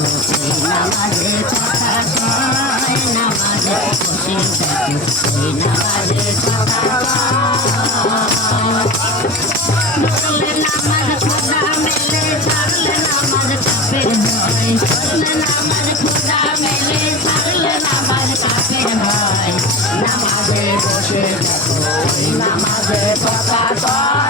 নামাজে কথা কয় নামাজে ওই নামাজে খোদা হয় পড়লে নামাজ খোদা বসে নামাজে কথা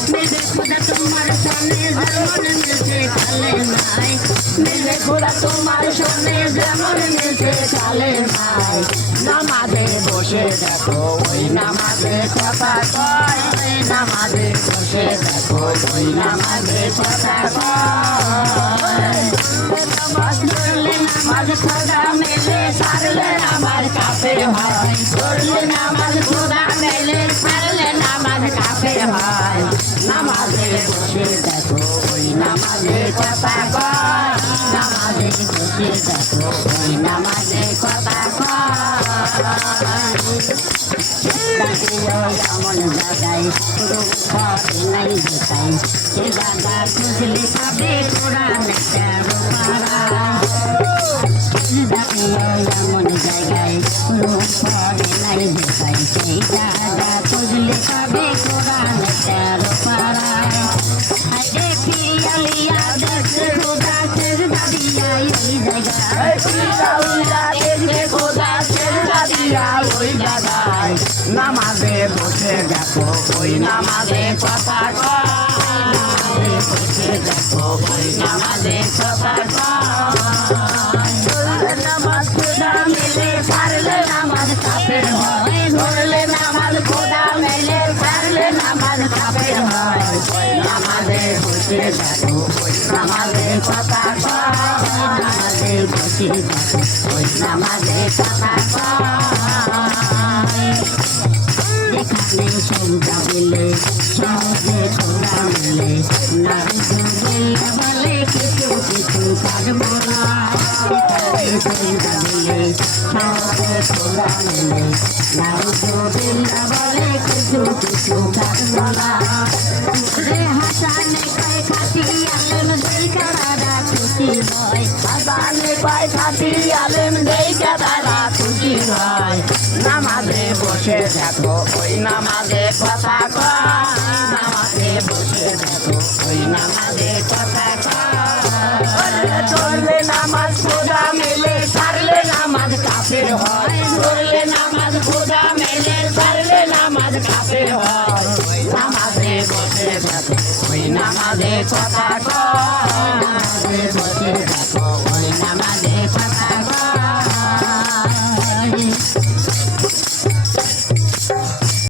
যেমন মিলছে কালে নাই মেরে খোদা তোমার সনে যেমন মিলছে কালে নাই নামাজে বসে দেখো ওই নামাজে কথা কয় ওই নামাজে বসে দেখো ওই নামাজে কথা কয় নামাজ পড়লে নামাজ খোদা মেলে সারলে নামাজ কাফের হয় পড়লে নামাজ খোদা মেলে সারলে নামাজ কাফের হয় নামাজে বসে দেখো নামাজে কথা এমন জায়গায় পুরো নাই দেখাই সে জায়গা খুঁজলে পাবে কোরআন এমন জায়গায় পুরো ঘরে নাই দেখাই সেই জায়গা খুঁজলে পাবে কোরআন জায়গায় নামাজে বসে দেখো ওই নামাজে কথা কয় বসে দেখো ওই নামাজে কথা কয় নামাজ খোদা মেলে পারলে নামাজ কাপের হয় ধরলে নামাজ খোদা মেলে পারলে নামাজ কাপের হয় নামাজে বসে দেখো ওই নামাজে কথা কয় নামাজে বসে দেখো ওই নামাজে কথা কয় যেখানে সৌদা মিলে সহজে খোলা মিলে নারী জমিলে বলে কিছু কিছু পারব না যেখানে সৌদা মিলে সহজে খোলা মিলে নারী জমিলে বলে কিছু কিছু পারব না রে হাসানে কয় খাটি আলম দেই কারা খুশি হয় আদানে পায় খাতি আলেম দেখা তারা হয় নামাজে বসে দেখো, ওই নামাজে কথা কয়। নামাজে বসে দেখো, ওই নামাজে কথা কয়। চললে নামাজ খোদা মেলে সারলে নামাজ কাফের হয়। চললে নামাজ খোদা মেলে সারলে নামাজ কাফের হয়। নামাজে বসে দেখো, ওই নামাজে কথা কয়। নামাজে বসে দেখো